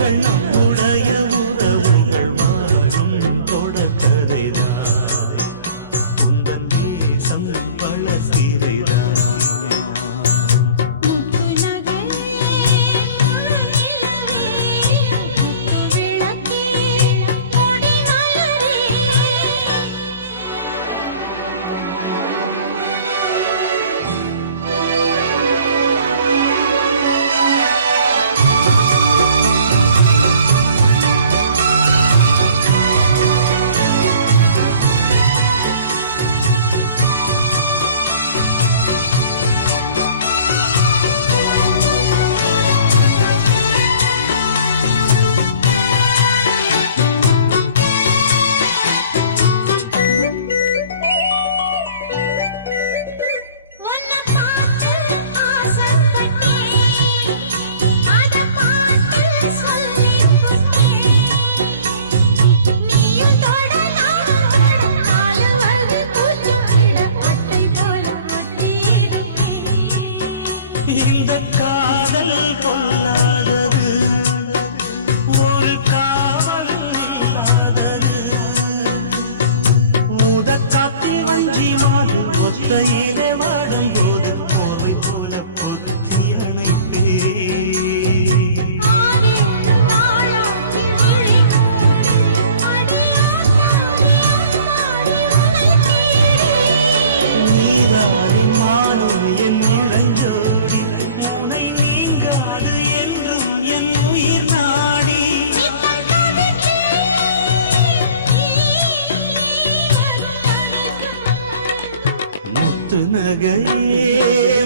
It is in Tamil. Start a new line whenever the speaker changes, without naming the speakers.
கண்ணம் இந்த காதல் നഗരേ.